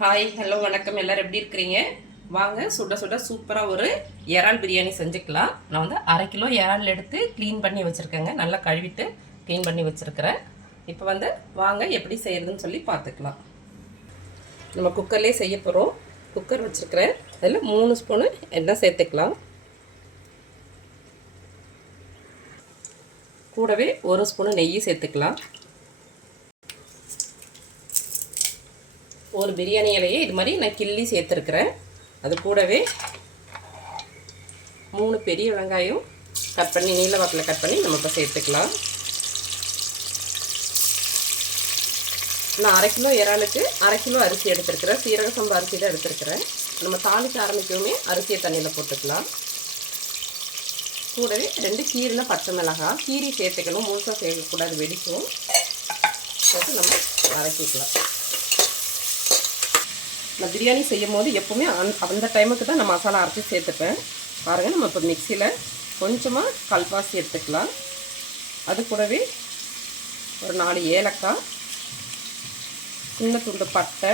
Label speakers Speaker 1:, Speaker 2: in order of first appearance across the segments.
Speaker 1: Hi hello வணக்கம். எல்லாரும் எப்படி இருக்கிறீங்க? வாங்க சுட சுட சூப்பராக ஒரு இறால் பிரியாணி செஞ்சுக்கலாம். நான் வந்து அரை கிலோ இறால் எடுத்து க்ளீன் பண்ணி வச்சுருக்கேங்க. நல்லா கழுவிட்டு க்ளீன் பண்ணி வச்சுருக்கிறேன். இப்போ வந்து வாங்க எப்படி செய்கிறதுன்னு சொல்லி பார்த்துக்கலாம். நம்ம குக்கர்லேயே செய்ய போகிறோம் குக்கர் வச்சுருக்கிறேன். அதில் மூணு ஸ்பூனு எண்ணெய் சேர்த்துக்கலாம். கூடவே ஒரு ஸ்பூனு நெய் சேர்த்துக்கலாம். ஒரு பிரியாணி இலையை இது மாதிரி நான் கிள்ளி சேர்த்துருக்குறேன். அது கூடவே மூணு பெரிய வெங்காயம் கட் பண்ணி நீல வாக்கில் கட் பண்ணி நம்ம இப்போ சேர்த்துக்கலாம். நான் அரை கிலோ இறாலுக்கு அரை கிலோ அரிசி எடுத்துருக்கிறேன். சீரக சம்பா அரிசி தான் எடுத்துருக்கிறேன். நம்ம தாளிக்க ஆரம்பிக்கவுமே அரிசியை தண்ணியில் போட்டுக்கலாம். கூடவே ரெண்டு கீரின பச்சை மிளகாய். கீரி சேர்த்துக்கணும். முழுசாக சேர்க்கக்கூடாது வெடிக்கும். நம்ம வதக்கிக்கலாம். நான் பிரியாணி செய்யும் போது எப்போவுமே அந் அந்த டைமுக்கு தான் நான் மசாலா அரைச்சி சேர்த்துப்பேன். பாருங்கள் நம்ம இப்போ மிக்சியில் கொஞ்சமாக கல்பாசி எடுத்துக்கலாம். அது கூடவே ஒரு நாலு ஏலக்காய் சின்ன துண்டு பட்டை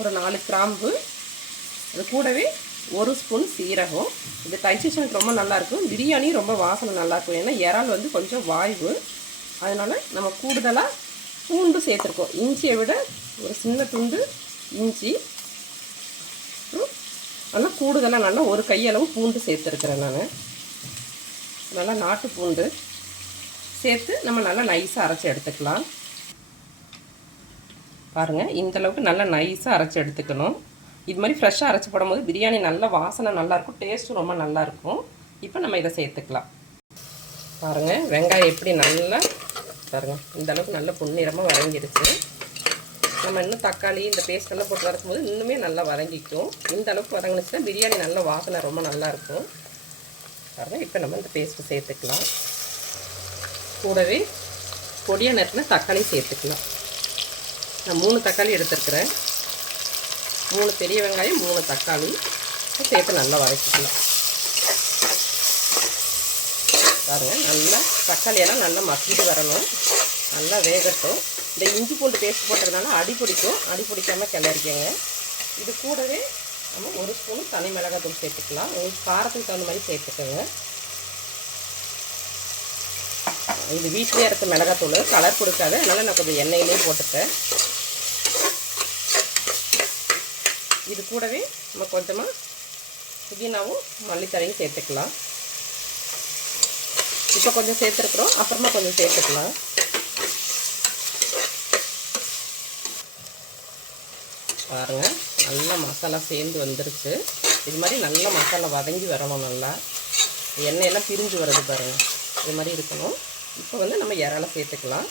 Speaker 1: ஒரு நாலு கிராம்பு அது கூடவே ஒரு ஸ்பூன் சீரகம். இது டைஜஷனுக்கு ரொம்ப நல்லாயிருக்கும் பிரியாணி ரொம்ப வாசனை நல்லாயிருக்கும் ஏன்னா இறால் வந்து கொஞ்சம் வாய்வு. அதனால் நம்ம கூடுதலாக பூண்டு சேர்த்துருக்கோம். இஞ்சியை விட ஒரு சின்ன துண்டு இஞ்சி. நல்லா கூடுதலாக நல்லா ஒரு கையளவு பூண்டு சேர்த்துருக்குறேன் நான். நல்லா நாட்டு பூண்டு சேர்த்து நம்ம நல்லா நைஸாக அரைச்சி எடுத்துக்கலாம். பாருங்கள் இந்தளவுக்கு நல்லா நைஸாக அரைச்சி எடுத்துக்கணும். இது மாதிரி ஃப்ரெஷ்ஷாக அரைச்சி போடும்போது பிரியாணி நல்லா வாசனை நல்லாயிருக்கும் டேஸ்ட்டும் ரொம்ப நல்லாயிருக்கும் இப்போ நம்ம இதை சேர்த்துக்கலாம். பாருங்கள் வெங்காயம் எப்படி நல்லா பாருங்கள் இந்த அளவுக்கு நல்ல பொன்னிறமாக வதங்கிடுச்சு. நம்ம இன்னும் தக்காளி இந்த பேஸ்டெல்லாம் போட்டு வதக்கும் போது இன்னுமே நல்லா வதங்கிக்கும். இந்த அளவுக்கு வதங்கினுச்சுன்னா பிரியாணி நல்ல வாசனை ரொம்ப நல்லாயிருக்கும் பாருங்கள் இப்போ நம்ம இந்த பேஸ்ட்டு சேர்த்துக்கலாம். கூடவே பொடியாக நேரத்தில் தக்காளி சேர்த்துக்கலாம். நான் மூணு தக்காளி எடுத்துருக்குறேன். மூணு பெரிய வெங்காயம் மூணு தக்காளி. சேர்த்து நல்லா வதக்கிக்கலாம். பாருங்கள் நல்லா தக்காளியெல்லாம் நல்லா மசிட்டு வரணும். நல்லா வேகட்டும். இந்த இஞ்சி பூண்டு பேஸ்ட் போட்டதுனால அடி பிடிக்கும். அடி பிடிக்காமல் கிளறிக்கங்க. இது கூடவே நம்ம ஒரு ஸ்பூன் தனி மிளகாத்தூள் சேர்த்துக்கலாம். உங்களுக்கு காரத்துக்கு தகுந்த மாதிரி சேர்த்துக்கோங்க. இது வீட்டிலே இருக்க மிளகாத்தூள். கலர் கொடுக்காது. அதனால் நான் கொஞ்சம் எண்ணெயிலே போட்டுட்டேன் இது கூடவே நம்ம கொஞ்சமாக புதினாவும் மல்லித்தலையும் சேர்த்துக்கலாம். இப்போ கொஞ்சம் சேர்த்துருக்குறோம். அப்புறமா கொஞ்சம் சேர்த்துக்கலாம். பாருங்கள் நல்லா மசாலா சேர்ந்து வந்துருச்சு. இது மாதிரி நல்லா மசாலா வதங்கி வரணும் நல்லா. எண்ணெயெல்லாம் பிரிஞ்சு வருது பாருங்கள் இது மாதிரி இருக்கணும். இப்போ வந்து நம்ம இறால சேர்த்துக்கலாம்.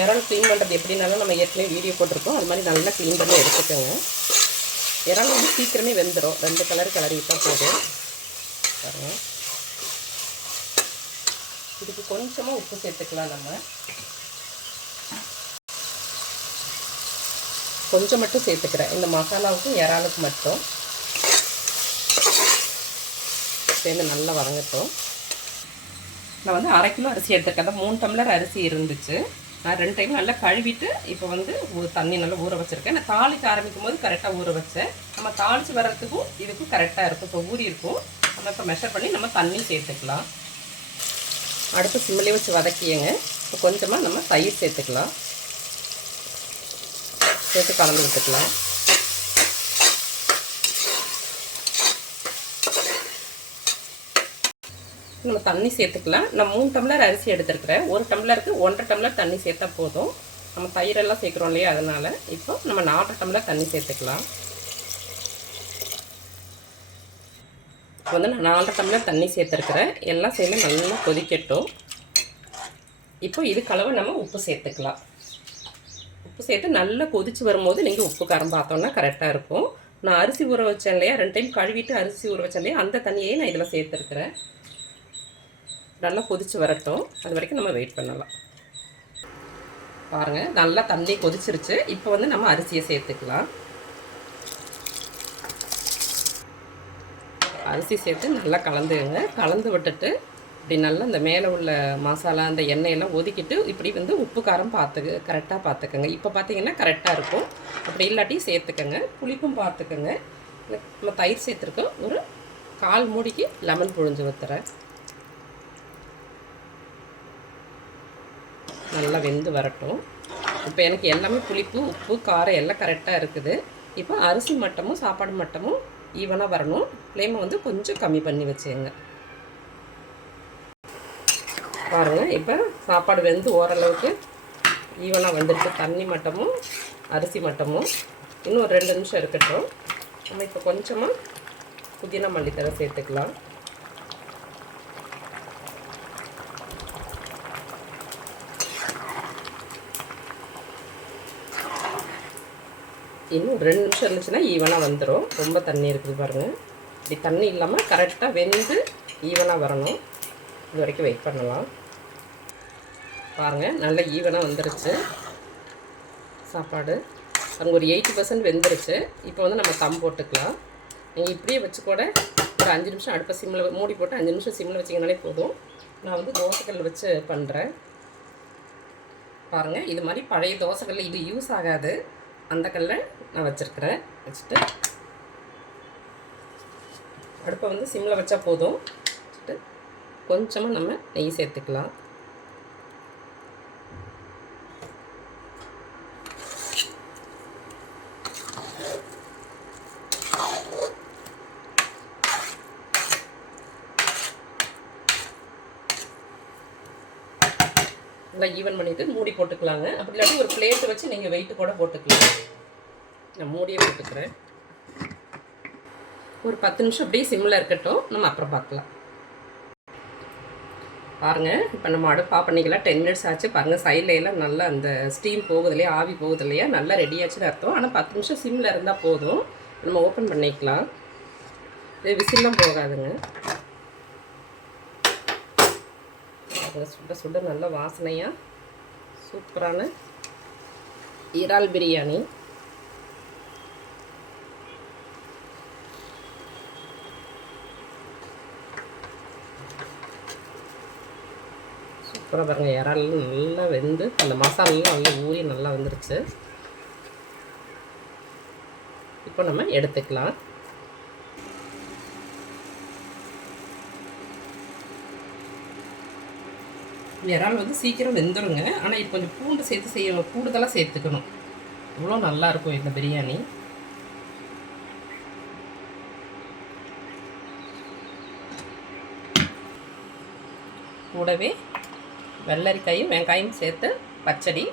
Speaker 1: இறால் க்ளீன் பண்ணுறது எப்படினாலும் நம்ம ஏற்கனவே வீடியோ போட்டிருக்கோம். அது மாதிரி நல்லா க்ளீன் பண்ணி எடுத்துக்கோங்க. இறால் வந்து சீக்கிரமே வெந்துடும் ரெண்டு கலர் கிளறி விட்டால் போதும். பாருங்கள் இதுக்கு கொஞ்சமாக உப்பு சேர்த்துக்கலாம் நம்ம. கொஞ்சம் மட்டும் சேர்த்துக்கிறேன். இந்த மசாலாவுக்கும் இறாலுக்கு மட்டும். சேர்ந்து நல்லா வதங்கட்டும். நான் வந்து அரை கிலோ அரிசி எடுத்துருக்கேன். மூணு டம்ளர் அரிசி இருந்துச்சு. நான் ரெண்டு டைம் நல்லா கழுவிட்டு இப்போ வந்து தண்ணி நல்லா ஊற வச்சுருக்கேன். நான் தாளிக்க ஆரம்பிக்கும் போது கரெக்டாக ஊற வச்சேன். நம்ம தாளித்து வர்றதுக்கும் இதுக்கும் கரெக்டாக இருக்கும். இப்போ ஊறி இருக்கும். நம்ம இப்போ மெஷர் பண்ணி நம்ம தண்ணி சேர்த்துக்கலாம். அடுத்து சிம்மிலே வச்சு வதக்கியங்க. இப்போ கொஞ்சமாக நம்ம தயிர் சேர்த்துக்கலாம். சேர்த்து கலந்து விட்டுக்கலாம். நம்ம தண்ணி சேர்த்துக்கலாம். நான் மூணு டம்ளர் அரிசி எடுத்துருக்குறேன். ஒரு டம்ளருக்கு ஒன்றரை டம்ளர் தண்ணி சேர்த்தா போதும். நம்ம தயிரெல்லாம் சேர்க்குறோம் இல்லையா? அதனால் இப்போ நம்ம நாலரை டம்ளர் தண்ணி சேர்த்துக்கலாம். இப்போ வந்து நான் நாலரை டம்ளர் தண்ணி சேர்த்துருக்குறேன். எல்லாம் சேர்ந்து நல்லா கொதிக்கட்டும். இப்போ இதுக்களவு நம்ம உப்பு சேர்த்துக்கலாம். உப்பு சேர்த்து நல்லா கொதித்து வரும்போது நீங்கள் உப்பு காரம் பார்த்தோன்னா கரெக்டாக இருக்கும். நான் அரிசி ஊற வச்சேன் இல்லையா? ரெண்டு டைம் கழுவிட்டு அரிசி ஊற வச்சேன் இல்லையா? அந்த தண்ணியே நான் இதில் சேர்த்துருக்குறேன். நல்லா கொதித்து வரட்டும். அது வரைக்கும் நம்ம வெயிட் பண்ணலாம். பாருங்கள் நல்லா தண்ணி கொதிச்சிருச்சு. இப்போ வந்து நம்ம அரிசியை சேர்த்துக்கலாம். அரிசி சேர்த்து நல்லா கலந்துங்க கலந்து விட்டுட்டு இப்படி நல்லா இந்த மேலே உள்ள மசாலா அந்த எண்ணெயெல்லாம் ஒதுக்கிட்டு இப்படி வந்து உப்பு காரம் பார்த்துக்கு கரெக்டாக பார்த்துக்கோங்க. இப்போ பார்த்தீங்கன்னா கரெக்டாக இருக்கும். அப்படி இல்லாட்டி சேர்த்துக்கோங்க. புளிப்பும் பார்த்துக்கோங்க. நம்ம தயிர் சேர்த்துருக்கோம் ஒரு கால் மூடிக்கு லெமன் புழிஞ்சு ஊற்றுறேன் நல்லா வெந்து வரட்டும். இப்போ எனக்கு எல்லாமே புளிப்பு உப்பு காரம் எல்லாம் கரெக்டாக இருக்குது. இப்போ அரிசி மட்டமும் சாப்பாடு மட்டமும் ஈவனாக வரணும். ஃப்ளேமை வந்து கொஞ்சம் கம்மி பண்ணி வச்சுங்க பாருங்கள் இப்போ சாப்பாடு வெந்து ஓரளவுக்கு ஈவனாக வந்துருக்கு தண்ணி மட்டமும் அரிசி மட்டமும். இன்னும் ஒரு ரெண்டு நிமிஷம் இருக்கட்டும். நம்ம இப்போ கொஞ்சமாக புதினா மல்லித்தலை சேர்த்துக்கலாம். இன்னும் ஒரு ரெண்டு நிமிஷம் இருந்துச்சுன்னா ஈவனாக வந்துடும் ரொம்ப தண்ணி இருக்குது பாருங்கள் இப்படி தண்ணி இல்லாமல் கரெக்டாக வெந்து ஈவனாக வரணும். இது வரைக்கும் வெயிட் பண்ணலாம். பாருங்கள் நல்லா ஈவனாக வந்துருச்சு. சாப்பாடு. அங்கே ஒரு எயிட்டி பர்சன்ட் வெந்துருச்சு. இப்போ வந்து நம்ம தம் போட்டுக்கலாம். நீங்கள் இப்படியே வச்சு கூட ஒரு அஞ்சு நிமிஷம் அடுப்பை சிம்மில் மூடி போட்டு அஞ்சு நிமிஷம் சிம்மில் வச்சிங்கனாலே போதும். நான் வந்து தோசைக்கல் வச்சு பண்ணுறேன் பாருங்கள் இது மாதிரி பழைய தோசைக்கல் இது யூஸ் ஆகாது. அந்த கல்லை நான் வச்சுருக்கிறேன். வச்சுட்டு அடுப்பை வந்து சிம்மில் வச்சா போதும். வச்சுட்டு கொஞ்சமாக நம்ம நெய் சேர்த்துக்கலாம். நல்லா ஈவன் பண்ணிவிட்டு மூடி போட்டுக்கலாங்க. அப்படி இல்லாட்டி ஒரு பிளேட் வச்சு நீங்கள் வெயிட்டு கூட போட்டுக்கலாம். நான் மூடியே போட்டுக்கிறேன். ஒரு பத்து நிமிஷம் அப்படியே சிம்மில் இருக்கட்டும். நம்ம அப்புறம் பார்க்கலாம். பாருங்கள் இப்போ நம்ம அடுப்பா பண்ணிக்கலாம். டென் மினிட்ஸ் ஆச்சு. பாருங்கள் சைடில் எல்லாம் நல்லா அந்த ஸ்டீம் போகுது இல்லையா? ஆவி போகுது இல்லையா? நல்லா ரெடி ஆச்சுன்னு அர்த்தம். ஆனால் பத்து நிமிஷம் சிம்மில் இருந்தால் போதும். நம்ம ஓப்பன் பண்ணிக்கலாம். இது விசில்லாம் போகாதுங்க. பாருங்கள் சுட சுட நல்ல வாசனையாக சூப்பரான இறால் பிரியாணி. சூப்பராக பாருங்கள் இறால் நல்லா வெந்து அந்த மசாலாலாம் நல்லா ஊறி நல்லா வந்துருச்சு. இப்போ நம்ம எடுத்துக்கலாம். இறால் வந்து சீக்கிரம் வெந்துருங்க. ஆனால் இப்போ கொஞ்சம் பூண்டு சேர்த்து செய்ய கூடுதலாக சேர்த்துக்கணும். இவ்வளோ நல்லாயிருக்கும் இந்த பிரியாணி. கூடவே வெள்ளரிக்காயும் வெங்காயம் சேர்த்து பச்சடி.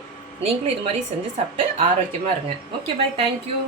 Speaker 1: நீங்களும் இது மாதிரி செஞ்சு சாப்பிட்டு ஆரோக்கியமாக இருங்க. Okay bye thank you